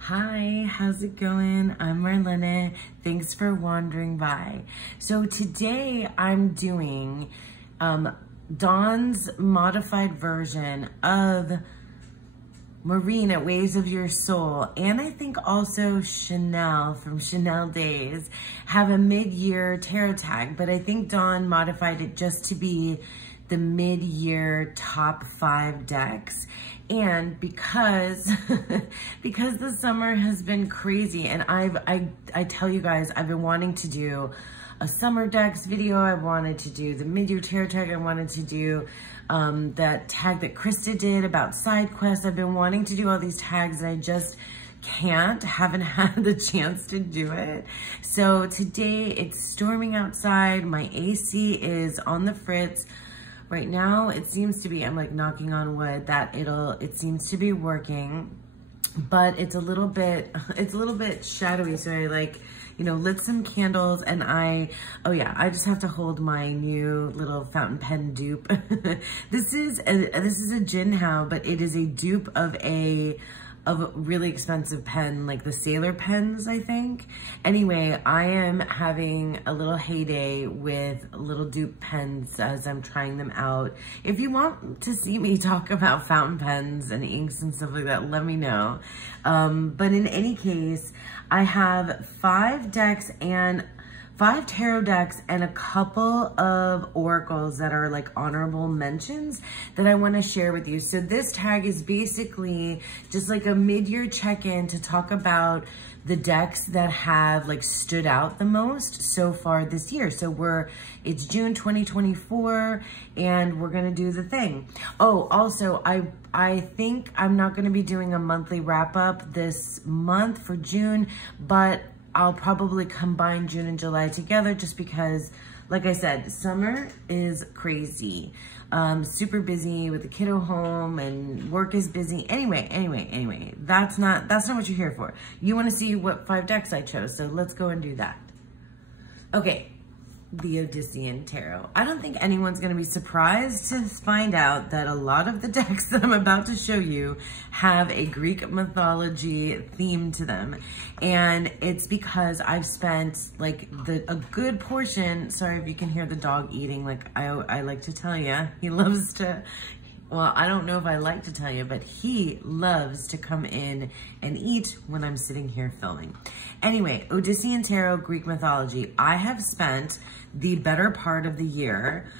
Hi, how's it going? I'm Marlene. Thanks for wandering by. So today I'm doing Dawn's modified version of Maureen at Waves of Your Soul, and I think also Chanel from Chanel Days have a mid-year tarot tag, but I think Dawn modified it just to be the mid-year top 5 decks. And because because the summer has been crazy, and I tell you guys, I've been wanting to do a summer decks video. I wanted to do the mid-year tarot tag. I wanted to do that tag that Krista did about side quests. I've been wanting to do all these tags, and I just haven't had the chance to do it. So today it's storming outside. My AC is on the fritz. Right now, it seems to be, I'm like knocking on wood, that it seems to be working, but it's a little bit shadowy. So I lit some candles, and I just have to hold my new little fountain pen dupe. This is a Jinhao, but it is a dupe of a really expensive pen, like the Sailor pens, I think. Anyway, I am having a little heyday with little dupe pens as I'm trying them out. If you want to see me talk about fountain pens and inks and stuff like that, let me know. But in any case, I have 5 tarot decks and a couple of oracles that are like honorable mentions that I want to share with you. So this tag is basically just like a mid-year check-in to talk about the decks that have like stood out the most so far this year. So it's June 2024, and we're gonna do the thing. Oh, also, I think I'm not gonna be doing a monthly wrap-up this month for June, but I'll probably combine June and July together just because, like I said, summer is crazy. Super busy with the kiddo home, and work is busy. Anyway, that's not what you're here for. You want to see what 5 decks I chose, so let's go and do that. Okay. The Odyssean Tarot. I don't think anyone's going to be surprised to find out that a lot of the decks that I'm about to show you have a Greek mythology theme to them. And it's because I've spent like a good portion, sorry if you can hear the dog eating, like I like to tell you, he loves to, well, I don't know if I like to tell you, but he loves to come in and eat when I'm sitting here filming. Anyway, Odyssean Tarot, Greek mythology. I have spent the better part of the year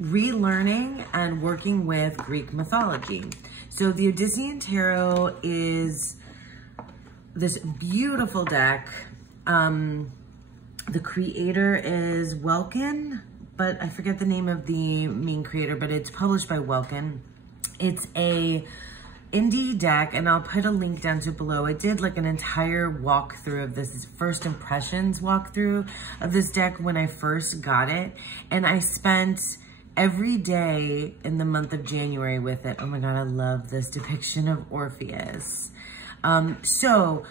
relearning and working with Greek mythology. So the Odyssean Tarot is this beautiful deck. The creator is Welkin, but I forget the name of the main creator, but it's published by Welkin. It's a indie deck, and I'll put a link down to below. I did like an entire walkthrough of this first impressions walkthrough of this deck when I first got it, and I spent every day in the month of January with it. Oh my God, I love this depiction of Orpheus. So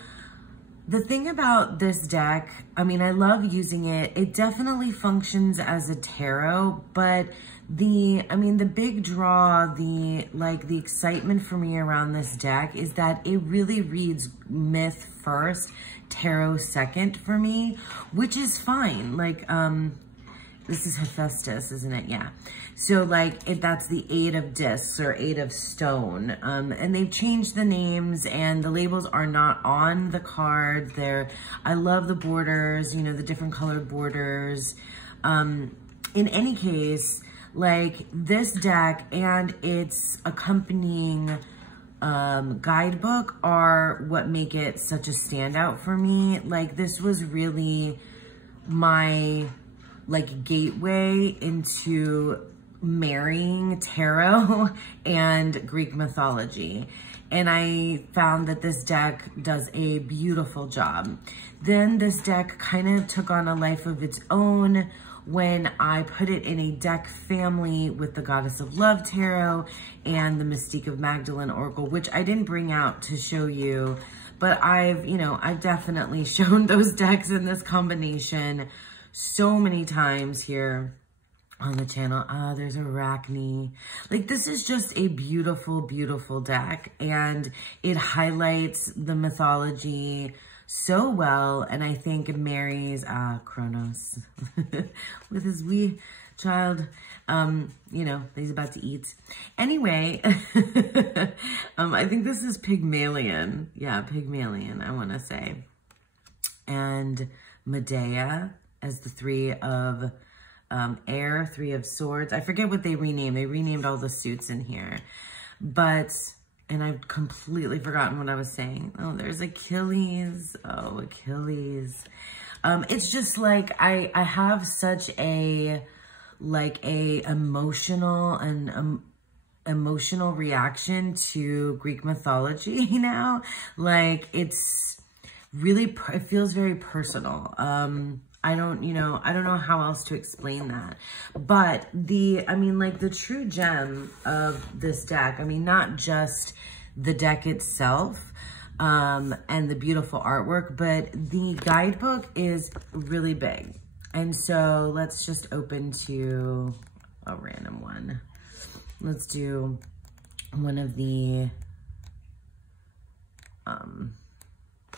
the thing about this deck, I mean, I love using it. It definitely functions as a tarot, but the big draw, the excitement for me around this deck is that it really reads myth first, tarot second for me, which is fine. Like, this is Hephaestus, isn't it? Yeah. So that's the 8 of discs or 8 of stone. And they've changed the names, and the labels are not on the card. I love the borders, you know, the different colored borders. In any case, like this deck and its accompanying guidebook are what make it such a standout for me. Like, this was really my gateway into marrying tarot and Greek mythology. And I found that this deck does a beautiful job. Then this deck kind of took on a life of its own when I put it in a deck family with the Goddess of Love Tarot and the Mystique of Magdalene Oracle, which I didn't bring out to show you, but I've definitely shown those decks in this combination so many times here on the channel. There's Arachne. Like, this is just a beautiful, beautiful deck, and it highlights the mythology so well, and I think it marries Kronos with his wee child, you know, that he's about to eat. Anyway, I think this is Pygmalion. Yeah, Pygmalion, I want to say. And Medea as the three of air, three of swords. I forget what they renamed. They renamed all the suits in here. But, and I've completely forgotten what I was saying. Oh, there's Achilles. Oh, Achilles. It's just like, I have such a, like a emotional reaction to Greek mythology now. Like, it's really, it feels very personal. I don't know how else to explain that. But I mean, like, the true gem of this deck, I mean, not just the deck itself, and the beautiful artwork, but the guidebook is really big. And so let's just open to a random one. Let's do one of the,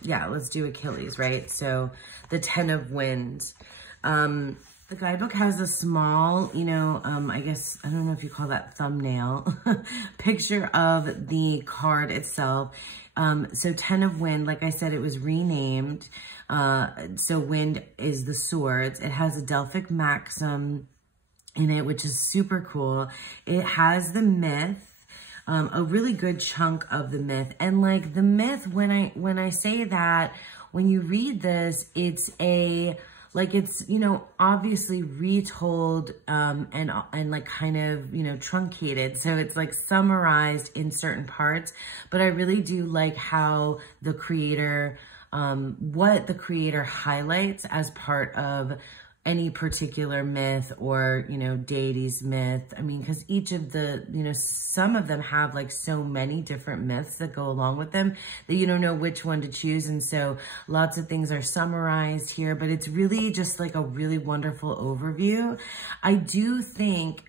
yeah, let's do Achilles, right? So the 10 of Wands. The guidebook has a small, you know, I guess, I don't know if you call that thumbnail, picture of the card itself. So 10 of Wind, like I said, it was renamed. So Wind is the swords. It has a Delphic maxim in it, which is super cool. It has the myth. A really good chunk of the myth. And like the myth, when I say that, when you read this, it's like it's, you know, obviously retold, and like kind of, you know, truncated. So it's like summarized in certain parts, but I really do like how the creator, what the creator highlights as part of any particular myth or, you know, deity's myth. I mean, because each of the, you know, some of them have like so many different myths that go along with them that you don't know which one to choose. And so lots of things are summarized here, but it's really just like a really wonderful overview. I do think,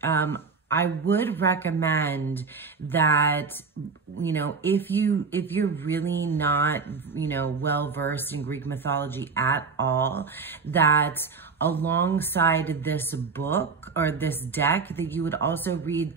I would recommend that, you know, if you're really not, you know, well-versed in Greek mythology at all, that alongside this book or this deck, that you would also read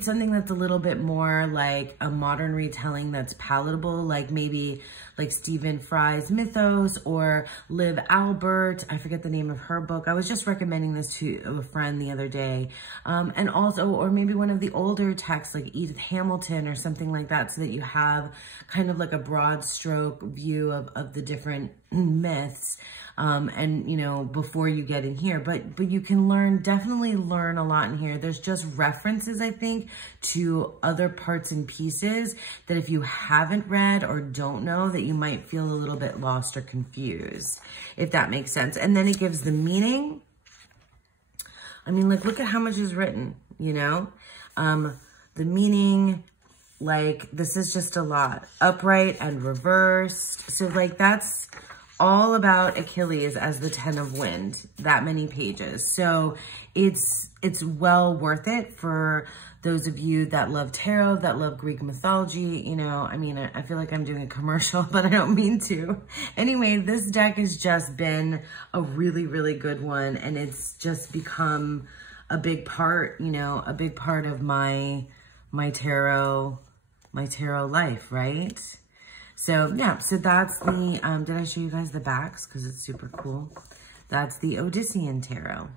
something that's a little bit more like a modern retelling that's palatable, like maybe like Stephen Fry's Mythos or Liv Albert. I forget the name of her book. I was just recommending this to a friend the other day. And also, or maybe one of the older texts like Edith Hamilton or something like that, so that you have kind of like a broad stroke view of the different myths. And, you know, before you get in here, but you can definitely learn a lot in here. There's just references, I think, to other parts and pieces that if you haven't read or don't know, that you might feel a little bit lost or confused, if that makes sense. And then it gives the meaning. I mean, like, look at how much is written, you know, the meaning, like, this is just a lot. Upright and reversed. So like, that's all about Achilles as the 10 of Wind, that many pages. So it's well worth it for those of you that love tarot, that love Greek mythology. You know, I mean, I feel like I'm doing a commercial, but I don't mean to. Anyway, this deck has just been a really, really good one. And it's just become a big part, you know, a big part of my tarot life, right? So yeah, so that's the, did I show you guys the backs? Because it's super cool. That's the Odyssean Tarot.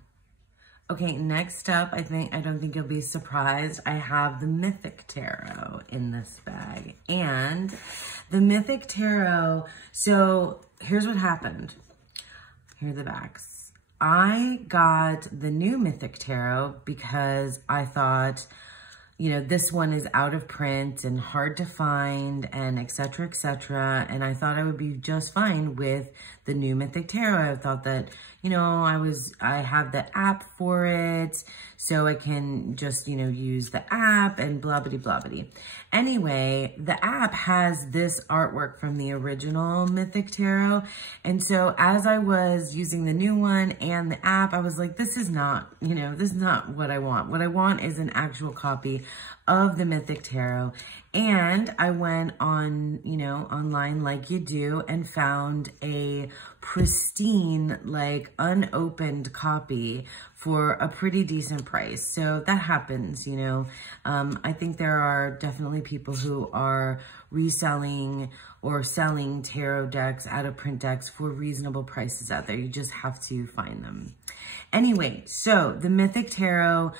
Okay, next up, I don't think you'll be surprised, I have the Mythic Tarot in this bag. And the Mythic Tarot, so here's what happened. Here are the backs. I got the new Mythic Tarot because I thought, you know, this one is out of print and hard to find and et cetera, and I thought I would be just fine with the new Mythic Tarot. I thought that, you know, I have the app for it, so I can just, you know, use the app and blah, blah, blah, blah. Anyway, the app has this artwork from the original Mythic Tarot. And so as I was using the new one and the app, I was like, this is not, you know, this is not what I want. What I want is an actual copy of the Mythic Tarot. And I went on, you know, online like you do and found a pristine, like unopened copy for a pretty decent price. So that happens, you know. I think there are definitely people who are reselling or selling tarot decks, out of print decks for reasonable prices out there. You just have to find them. Anyway, so the Mythic Tarot,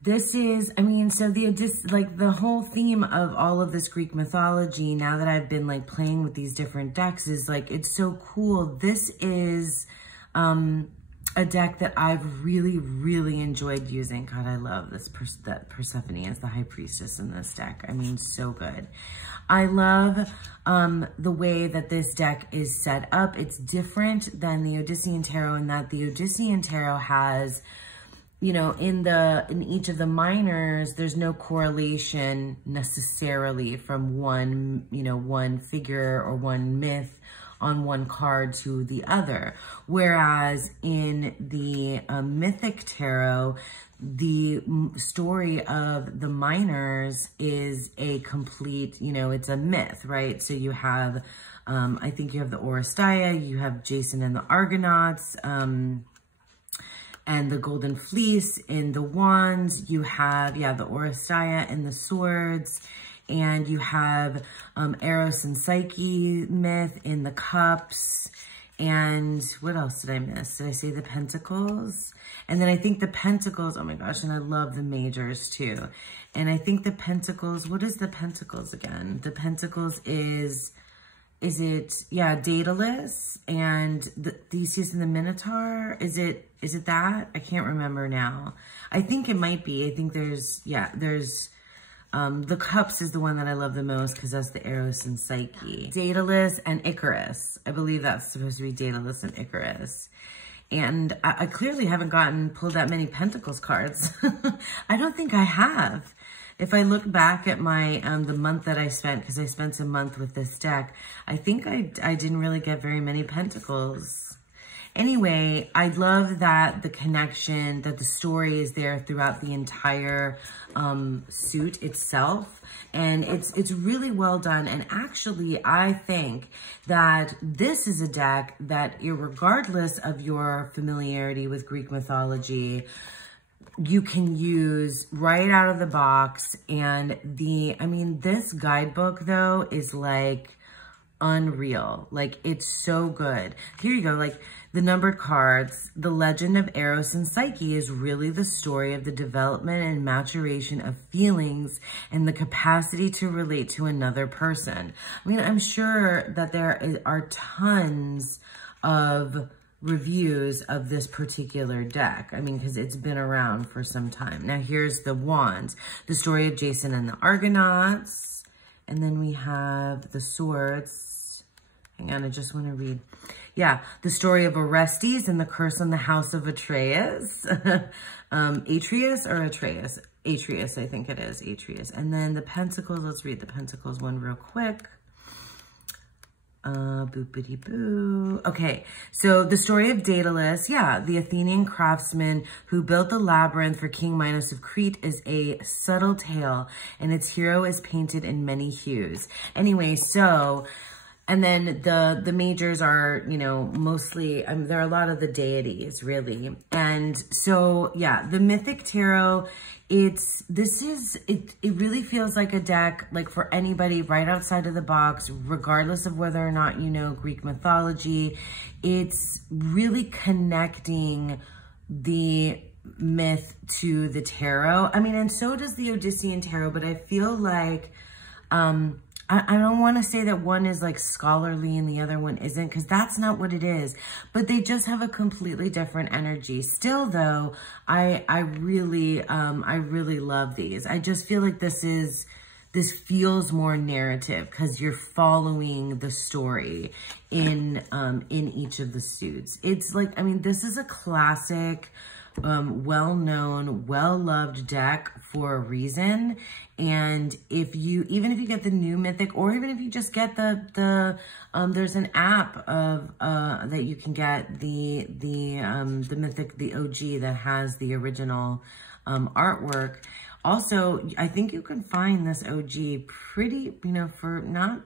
this is, I mean, so the whole theme of all of this Greek mythology, now that I've been like playing with these different decks, is like, it's so cool. This is a deck that I've really, really enjoyed using. God, I love this, that Persephone as the High Priestess in this deck. I mean, so good. I love the way that this deck is set up. It's different than the Odyssean Tarot in that the Odyssean Tarot has, you know, in each of the minors, there's no correlation necessarily from one, you know, one figure or one myth on one card to the other. Whereas in the Mythic Tarot, the story of the minors is a complete, you know, it's a myth, right? So you have, I think you have the Oresteia, you have Jason and the Argonauts, and the Golden Fleece in the wands. You have, yeah, the Oresteia and the swords. And you have Eros and Psyche myth in the cups. And what else did I miss? Did I say the pentacles? And then I think the pentacles, oh my gosh, and I love the majors too. And I think the pentacles, what is the pentacles again? The pentacles is it, yeah, Daedalus and the Theseus and the Minotaur? Is it that? I can't remember now. I think it might be. I think there's, yeah, there's, the cups is the one that I love the most because that's the Eros and Psyche. Daedalus and Icarus. I believe that's supposed to be Daedalus and Icarus. And I clearly haven't pulled that many Pentacles cards. I don't think I have. If I look back at my, the month that I spent, because I spent a month with this deck, I think I didn't really get very many Pentacles. Anyway, I love that the connection, that the story is there throughout the entire suit itself. And it's really well done. And actually, I think that this is a deck that, irregardless of your familiarity with Greek mythology, you can use right out of the box. And I mean, this guidebook though is like unreal. Like, it's so good. Here you go. Like, the numbered cards, the legend of Eros and Psyche is really the story of the development and maturation of feelings and the capacity to relate to another person. I mean, I'm sure that there are tons of reviews of this particular deck. I mean, because it's been around for some time. Now, here's the wands, the story of Jason and the Argonauts. And then we have the swords. Hang on, I just want to read. Yeah, the story of Orestes and the curse on the house of Atreus. Atreus or Atreus? Atreus, I think it is. Atreus. And then the pentacles. Let's read the pentacles one real quick. Boopity boo. Okay, so the story of Daedalus, yeah, the Athenian craftsman who built the labyrinth for King Minos of Crete, is a subtle tale, and its hero is painted in many hues. Anyway, so, and then the majors are, you know, mostly, there are a lot of the deities, really. And so, yeah, the Mythic Tarot, it really feels like a deck, like for anybody right outside of the box, regardless of whether or not you know Greek mythology. It's really connecting the myth to the tarot. I mean, and so does the Odyssean Tarot, but I feel like, I don't want to say that one is like scholarly and the other one isn't, because that's not what it is. But they just have a completely different energy. Still, though, I really love these. I just feel like this is this feels more narrative because you're following the story in each of the suits. It's like, I mean, this is a classic, well-known, well-loved deck for a reason. And even if you get the new Mythic, or even if you just get there's an app of that you can get the Mythic, the OG that has the original artwork. Also, I think you can find this OG pretty, for not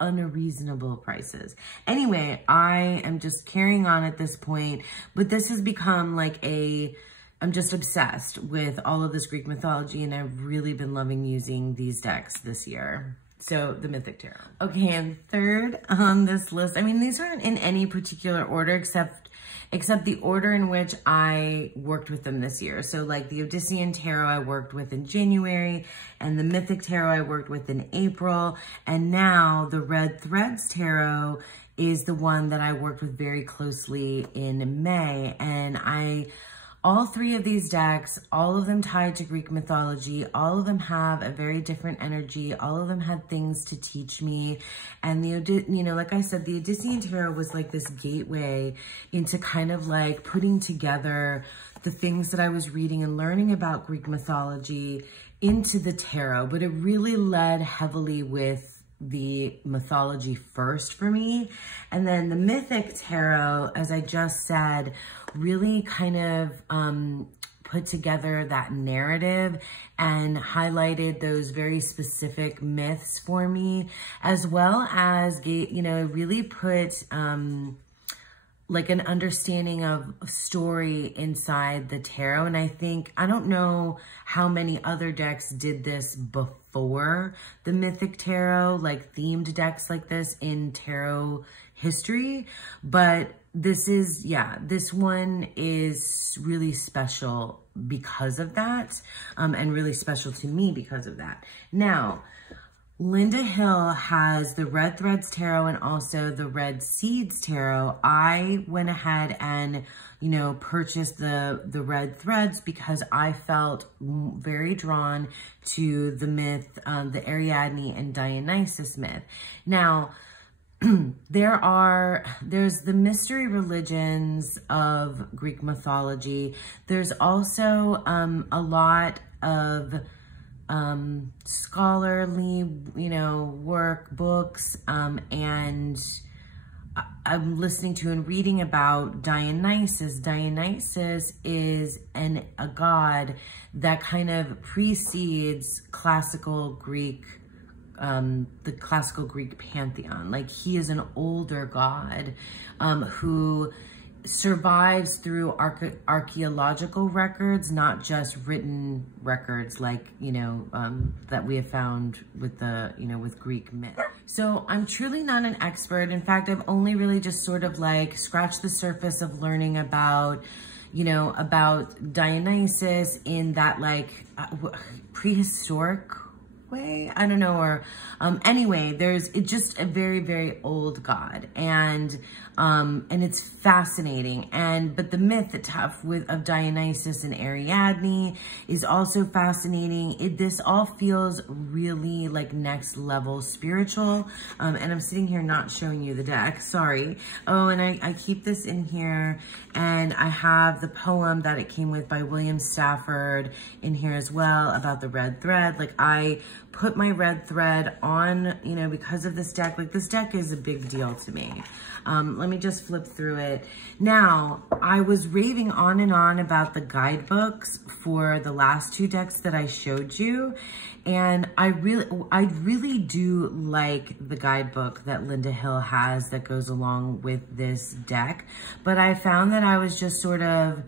unreasonable prices. Anyway, I am just carrying on at this point, but this has become like I'm just obsessed with all of this Greek mythology, and I've really been loving using these decks this year. So the Mythic Tarot. Okay, and third on this list, I mean, these aren't in any particular order except the order in which I worked with them this year. So like the Odyssean Tarot I worked with in January, and the Mythic Tarot I worked with in April, and now the Red Threads Tarot is the one that I worked with very closely in May. And all three of these decks, all of them tied to Greek mythology, all of them have a very different energy, all of them had things to teach me. And like I said, the Odyssean Tarot was like this gateway into kind of like putting together the things that I was reading and learning about Greek mythology into the tarot, but it really led heavily with the mythology first for me. And then the Mythic Tarot, as I just said, really kind of put together that narrative and highlighted those very specific myths for me, as well as, really put like an understanding of story inside the tarot. And I don't know how many other decks did this before the Mythic Tarot, like themed decks like this in tarot history, but this one is really special because of that, and really special to me because of that. Now, Linda Hill has the Red Threads Tarot and also the Red Seeds Tarot. I went ahead and, purchased the Red Threads because I felt very drawn to the myth, the Ariadne and Dionysus myth. Now, there's the mystery religions of Greek mythology. There's also a lot of scholarly, work, books, and I'm listening to and reading about Dionysus. Dionysus is a god that kind of precedes classical Greek, the classical Greek pantheon. Like, he is an older god who survives through archaeological records, not just written records like, that we have found with with Greek myth. So I'm truly not an expert. In fact, I've only really just sort of like scratched the surface of learning about, about Dionysus in that like prehistoric way, I don't know, or anyway, it's just a very, very old god, and it's fascinating. But the myth of Dionysus and Ariadne is also fascinating. This all feels really like next level spiritual. And I'm sitting here not showing you the deck, sorry. Oh, and I keep this in here, and I have the poem that it came with by William Stafford in here as well about the red thread. Like, I put my red thread on, because of this deck. Like, this deck is a big deal to me. Let me just flip through it. Now, I was raving on and on about the guidebooks for the last two decks that I showed you. And I really do like the guidebook that Linda Hill has that goes along with this deck. But I found that I was just sort of,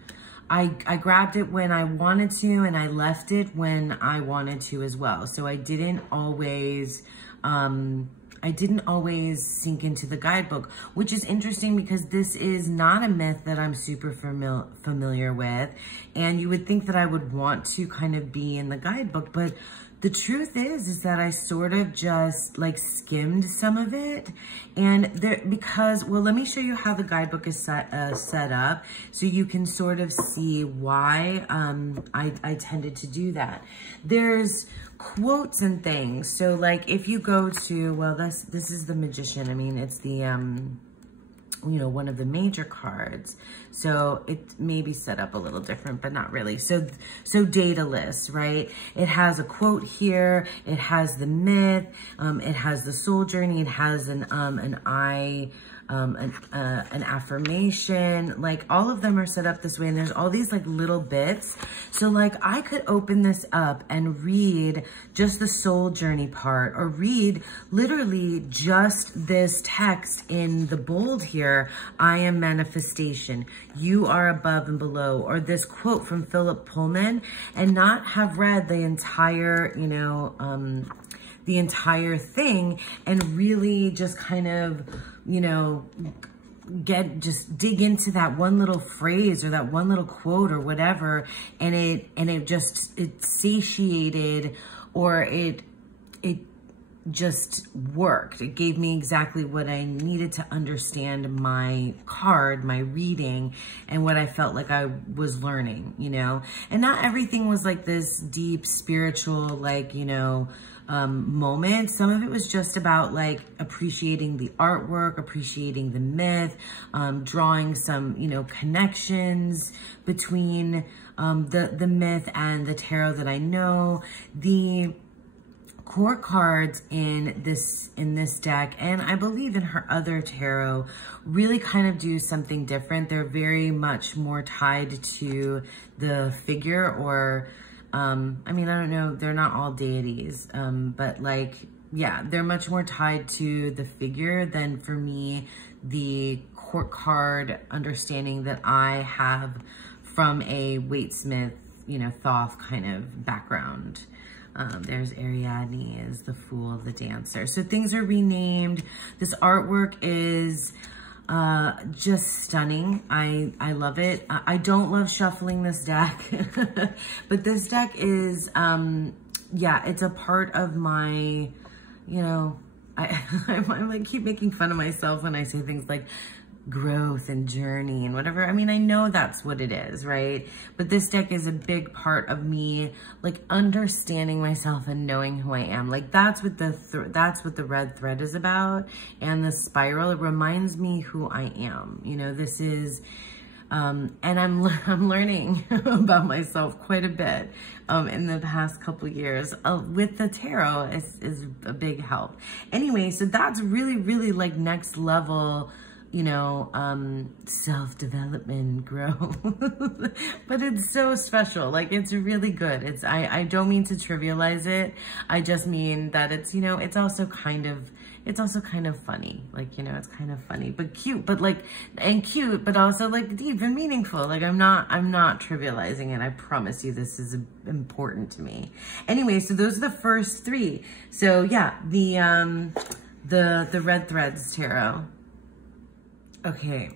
I grabbed it when I wanted to, and I left it when I wanted to as well. So I didn't always sink into the guidebook, which is interesting because this is not a myth that I'm super familiar with. And you would think that I would want to kind of be in the guidebook, but the truth is that I sort of just like skimmed some of it. And well, let me show you how the guidebook is set up so you can sort of see why I tended to do that. quotes and things. So like if you go to, well, this is the Magician. I mean, it's the, you know, one of the major cards. So it may be set up a little different, but not really. So Daedalus, right? It has a quote here. It has the myth. It has the soul journey. It has an affirmation. Like all of them are set up this way, and there's all these like little bits. So like I could open this up and read just the soul journey part, or read literally just this text in the bold here, I am manifestation, you are above and below, or this quote from Philip Pullman, and not have read the entire, you know, the entire thing, and really just kind of, you know, just dig into that one little phrase or that one little quote or whatever, and it satiated, or it just worked. It gave me exactly what I needed to understand my card, my reading, and what I felt like I was learning, you know? And not everything was like this deep spiritual, like, you know, moment. Some of it was just about like appreciating the artwork, appreciating the myth, drawing some, you know, connections between the myth and the tarot that I know. The core cards in this deck, and I believe in her other tarot, really kind of do something different. They're very much more tied to the figure, or I mean, I don't know, they're not all deities, but like, yeah, they're much more tied to the figure than, for me, the court card understanding that I have from a Waite-Smith, you know, Thoth kind of background. There's Ariadne as the Fool, the Dancer. So things are renamed. This artwork is just stunning. I love it. I don't love shuffling this deck, but this deck is, yeah, it's a part of my, you know, I like keep making fun of myself when I say things like growth and journey and whatever. I mean, I know that's what it is, right? But this deck is a big part of me, like understanding myself and knowing who I am. Like that's what the red thread is about. And the spiral, it reminds me who I am. You know, this is, and I'm learning about myself quite a bit in the past couple years with the tarot is a big help. Anyway, so that's really, really like next level, you know, self-development, growth, but it's so special. Like, it's really good. I don't mean to trivialize it. I just mean that it's, you know, it's also kind of funny. Like, you know, it's kind of funny, but cute, but like, and cute, but also like deep and meaningful. Like, I'm not trivializing it. I promise you this is important to me. Anyway, so those are the first three. So yeah, the Red Threads Tarot. Okay,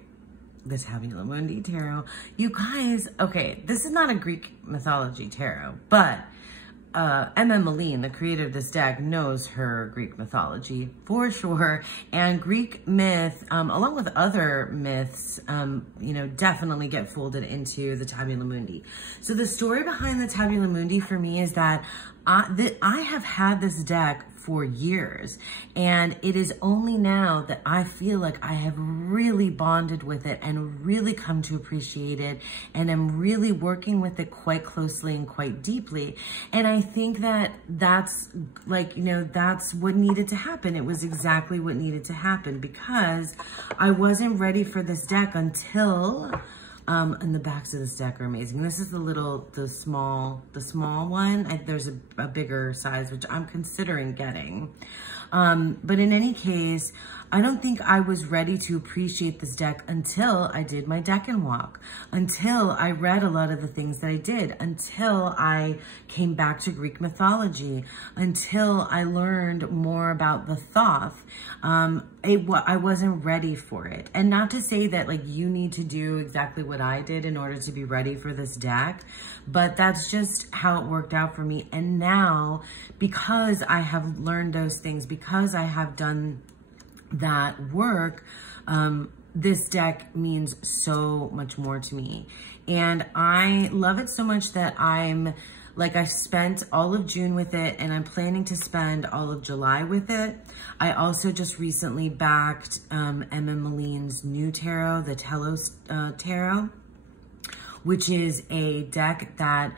the Tabula Mundi Tarot. You guys, okay, this is not a Greek mythology tarot, but Emma Moline, the creator of this deck, knows her Greek mythology for sure. And Greek myth, along with other myths, you know, definitely get folded into the Tabula Mundi. So the story behind the Tabula Mundi for me is that I have had this deck for years, and it is only now that I feel like I have really bonded with it and really come to appreciate it, and am really working with it quite closely and quite deeply. And I think that that's like, you know, that's what needed to happen. It was exactly what needed to happen, because I wasn't ready for this deck until and the backs of this deck are amazing. This is the small one. There's a bigger size, which I'm considering getting. But in any case, I don't think I was ready to appreciate this deck until I did my deck and walk, until I read a lot of the things that I did, until I came back to Greek mythology, until I learned more about the Thoth. I wasn't ready for it. And not to say that like you need to do exactly what I did in order to be ready for this deck, but that's just how it worked out for me. And now, because I have learned those things, because I have done that work, this deck means so much more to me. And I love it so much that I'm like I spent all of June with it, and I'm planning to spend all of July with it. I also just recently backed Emma Maline's new tarot, the Telos Tarot, which is a deck that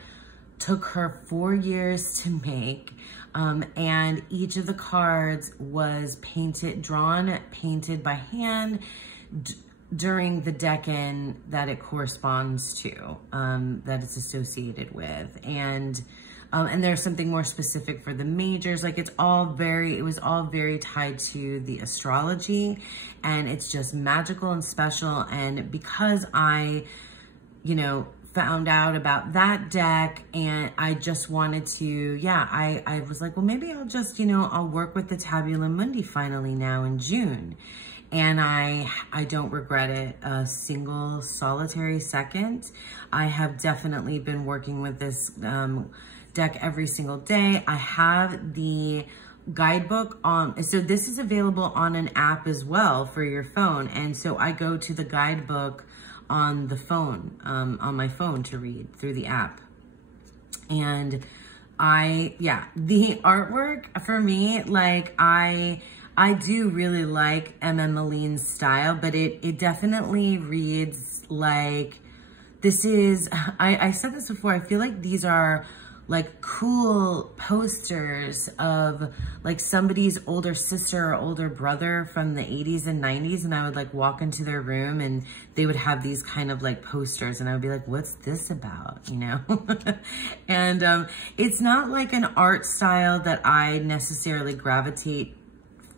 took her 4 years to make. And each of the cards was painted by hand during the decan that it corresponds to, that it's associated with. And there's something more specific for the majors. Like it was all very tied to the astrology, and it's just magical and special. And because I, found out about that deck, and I just wanted to, I was like, well, maybe I'll just, I'll work with the Tabula Mundi finally now in June. And I don't regret it a single solitary second. I have definitely been working with this deck every single day. I have the guidebook on, so this is available on an app as well for your phone. And so I go to the guidebook on the phone, on my phone to read through the app. And the artwork for me, like I do really like Emma Maline's style, but it definitely reads like, this is, I said this before, I feel like these are like cool posters of like somebody's older sister or older brother from the 80s and 90s. And I would like walk into their room and they would have these kind of like posters, and I would be like, what's this about? And it's not like an art style that I necessarily gravitate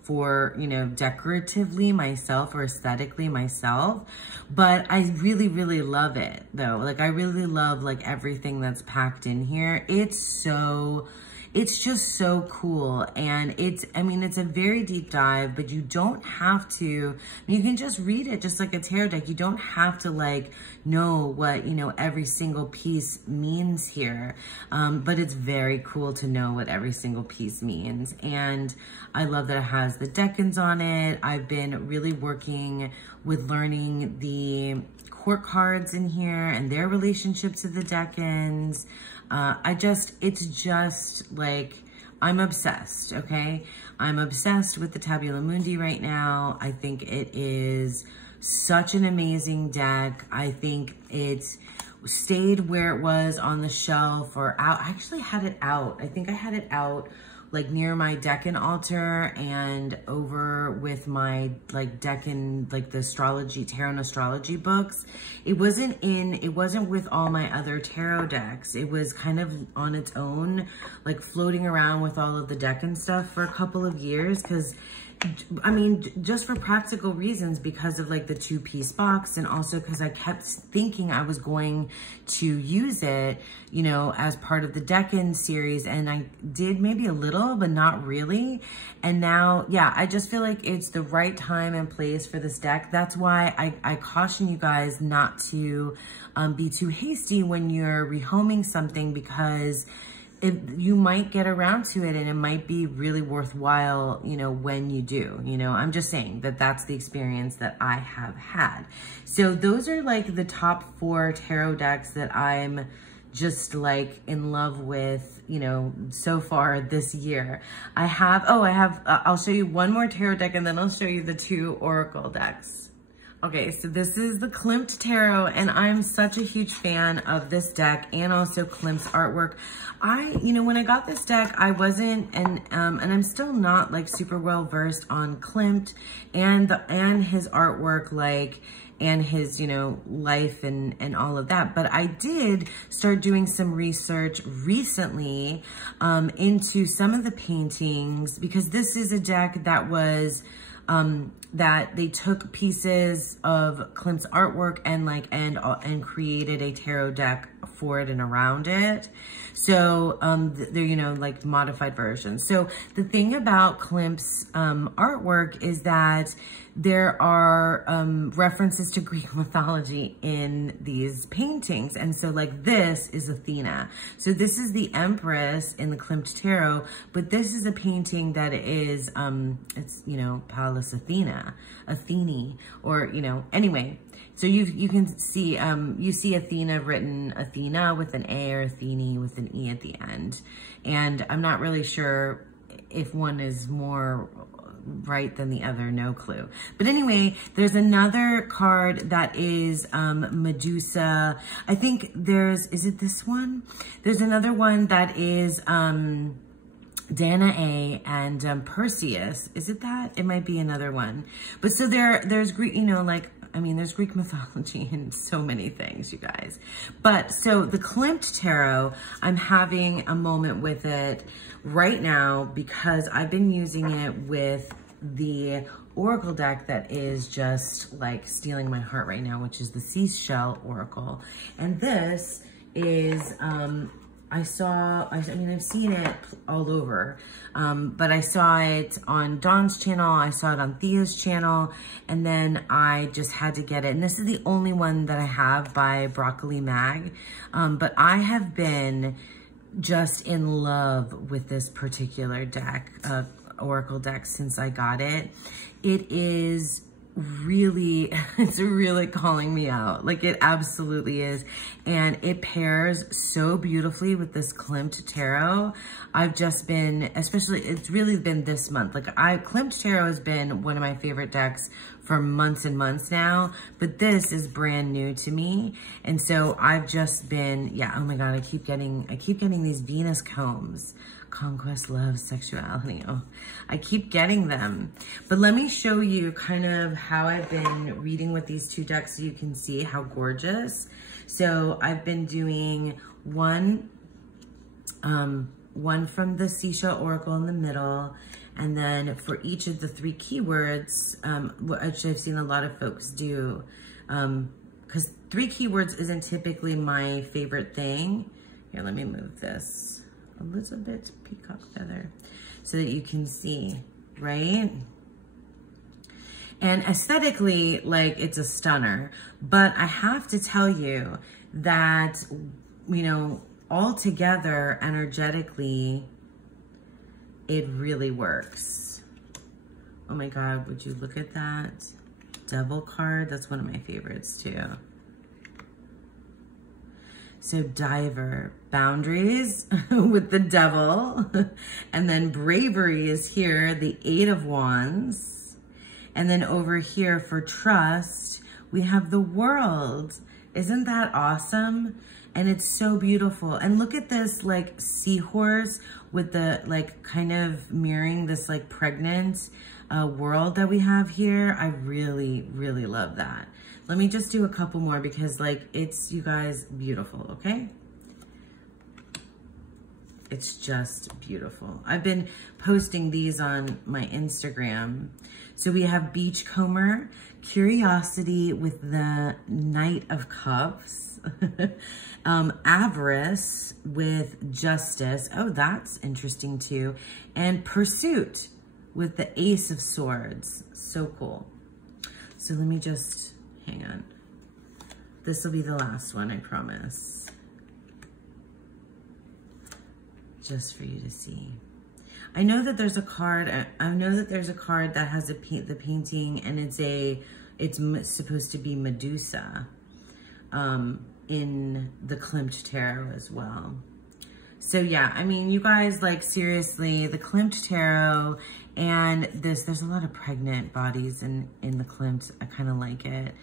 for, decoratively myself or aesthetically myself, but I really, really love it though. Like I really love like everything that's packed in here. It's just so cool. And it's a very deep dive, but you don't have to, you can just read it just like a tarot deck. You don't have to like know what, every single piece means here. But it's very cool to know what every single piece means. And I love that it has the decans on it. I've been really working with learning the court cards in here and their relationship to the decans. It's just like, I'm obsessed, okay? I'm obsessed with the Tabula Mundi right now. I think it is such an amazing deck. I think it's stayed where it was on the shelf or out. I actually had it out. I think I had it out like near my decan altar and over with my like decan, like the tarot and astrology books. It wasn't with all my other tarot decks. It was kind of on its own, like floating around with all of the decan stuff for a couple of years. Cause just for practical reasons, because of like the 2-piece box, and also because I kept thinking I was going to use it, as part of the decan series. And I did maybe a little, but not really. And now, I just feel like it's the right time and place for this deck. That's why I caution you guys not to be too hasty when you're rehoming something, because you might get around to it and it might be really worthwhile, when you do, I'm just saying that that's the experience that I have had. So those are like the top 4 tarot decks that I'm just like in love with, so far this year. I'll show you one more tarot deck and then I'll show you the 2 oracle decks. Okay, so this is the Klimt Tarot, and I'm such a huge fan of this deck and also Klimt's artwork. When I got this deck, I wasn't, and I'm still not like super well versed on Klimt and his artwork, like, and his, life and all of that. But I did start doing some research recently into some of the paintings, because this is a deck that was, that they took pieces of Klimt's artwork and created a tarot deck for it and around it. So they're, like modified versions. So the thing about Klimt's artwork is that there are references to Greek mythology in these paintings. And so like this is Athena. So this is the Empress in the Klimt Tarot, but this is a painting that is, it's, Pallas Athene, or, anyway. So you can see, you see Athena written Athena with an A or Athene with an E at the end. And I'm not really sure if one is more right than the other, no clue. But anyway, there's another card that is Medusa. I think is it this one? There's another one that is Dana A and Perseus. Is it that? It might be another one. But so there's Greek, there's Greek mythology in so many things, you guys. But so the Klimt Tarot, I'm having a moment with it right now because I've been using it with the Oracle deck that is just like stealing my heart right now, which is the Seashell Oracle. And this is, I've seen it all over, but I saw it on Dawn's channel, I saw it on Thea's channel, and then I just had to get it. And this is the only one that I have by Broccoli Mag, but I have been just in love with this particular deck, Oracle deck, since I got it. It is really, it's really calling me out. Like, it absolutely is. And it pairs so beautifully with this Klimt Tarot. I've just been, especially, it's really been this month. Like, Klimt Tarot has been one of my favorite decks for months and months now, but this is brand new to me. And so I've just been, yeah, oh my God, I keep getting these Venus combs. Conquest, love, sexuality. Oh, I keep getting them. But let me show you kind of how I've been reading with these two decks so you can see how gorgeous. So I've been doing one from the Seashell Oracle in the middle, and then for each of the 3 keywords, which I've seen a lot of folks do, because 3 keywords isn't typically my favorite thing. Here, let me move this a little bit, peacock feather, so that you can see, right? And aesthetically, like, it's a stunner, but I have to tell you that, you know, all together, energetically, it really works. Oh my God, would you look at that? Devil card, that's one of my favorites too. So Diver, boundaries with the devil. And then bravery is here, the 8 of Wands. And then over here for trust, we have the World. Isn't that awesome? And it's so beautiful. And look at this like seahorse with the like kind of mirroring this like pregnant world that we have here. I really, really love that. Let me just do a couple more because like it's, you guys, beautiful, okay? It's just beautiful. I've been posting these on my Instagram. So we have Beachcomber, Curiosity with the Knight of Cups, Avarice with Justice. Oh, that's interesting too. And Pursuit with the Ace of Swords. So cool. So let me just, hang on. This will be the last one, I promise. Just for you to see. I know that there's a card, that has the painting, and it's supposed to be Medusa in the Klimt Tarot as well. So yeah, I mean, you guys, like, seriously, the Klimt Tarot and there's a lot of pregnant bodies in the Klimt. I kind of like it.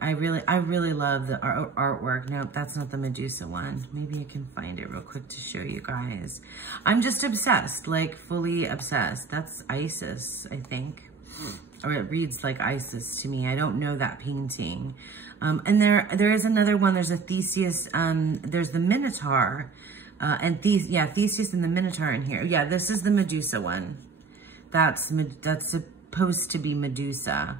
I really love the artwork. No, that's not the Medusa one. Maybe I can find it real quick to show you guys. I'm just obsessed, like fully obsessed. That's Isis, I think. Or it reads like Isis to me. I don't know that painting. And there is another one. There's a Theseus, there's the Minotaur. And Theseus and the Minotaur in here. Yeah, this is the Medusa one. That's supposed to be Medusa.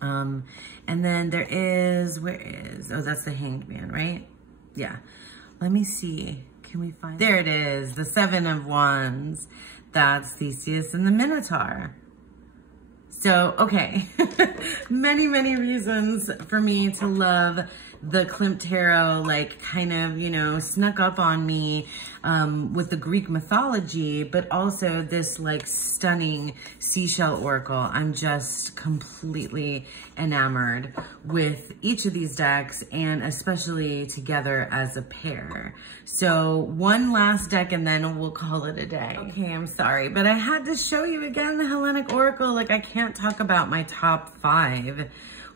And then there is, oh, that's the Hanged Man, right? Yeah. Let me see. Can we find, there it is, the 7 of Wands. That's Theseus and the Minotaur. So, okay. Many, many reasons for me to love the Klimt Tarot like kind of, you know, snuck up on me with the Greek mythology, but also this like stunning seashell oracle. I'm just completely enamored with each of these decks, and especially together as a pair. So one last deck and then we'll call it a day. Okay, I'm sorry, but I had to show you again the Hellenic Oracle. Like, I can't talk about my top 5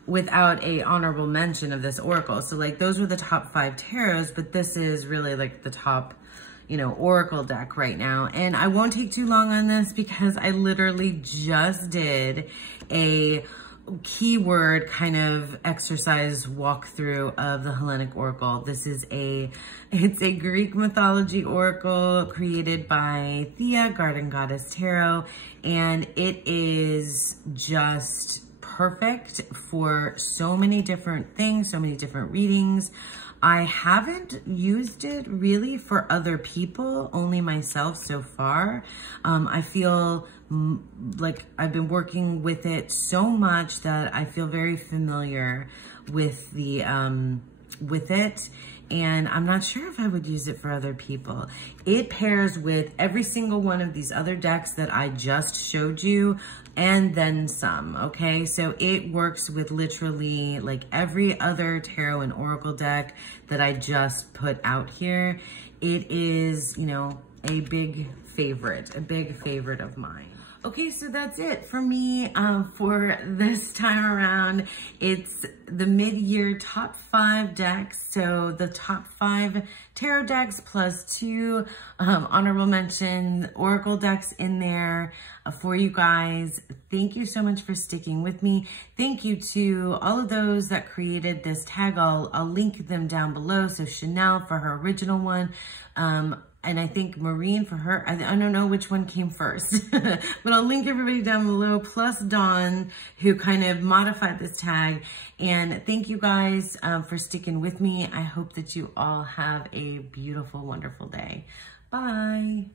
without a honorable mention of this oracle. So like, those were the top 5 tarots, but this is really like the top, you know, oracle deck right now. And I won't take too long on this because I literally just did a keyword kind of exercise walkthrough of the Hellenic Oracle. This is it's a Greek mythology oracle created by Thea, Garden Goddess Tarot, and it is just perfect for so many different things, so many different readings. I haven't used it really for other people, only myself so far. I feel like I've been working with it so much that I feel very familiar with with it. And I'm not sure if I would use it for other people. It pairs with every single one of these other decks that I just showed you, and then some, okay? So it works with literally like every other tarot and oracle deck that I just put out here. It is, you know, a big favorite of mine. Okay, so that's it for me for this time around. It's the mid-year top 5 decks. So the top 5 tarot decks plus 2 honorable mention oracle decks in there for you guys. Thank you so much for sticking with me. Thank you to all of those that created this tag. I'll link them down below. So Chanel for her original one. And I think Maureen for her, I don't know which one came first, but I'll link everybody down below, plus Dawn, who kind of modified this tag. And thank you guys for sticking with me. I hope that you all have a beautiful, wonderful day. Bye.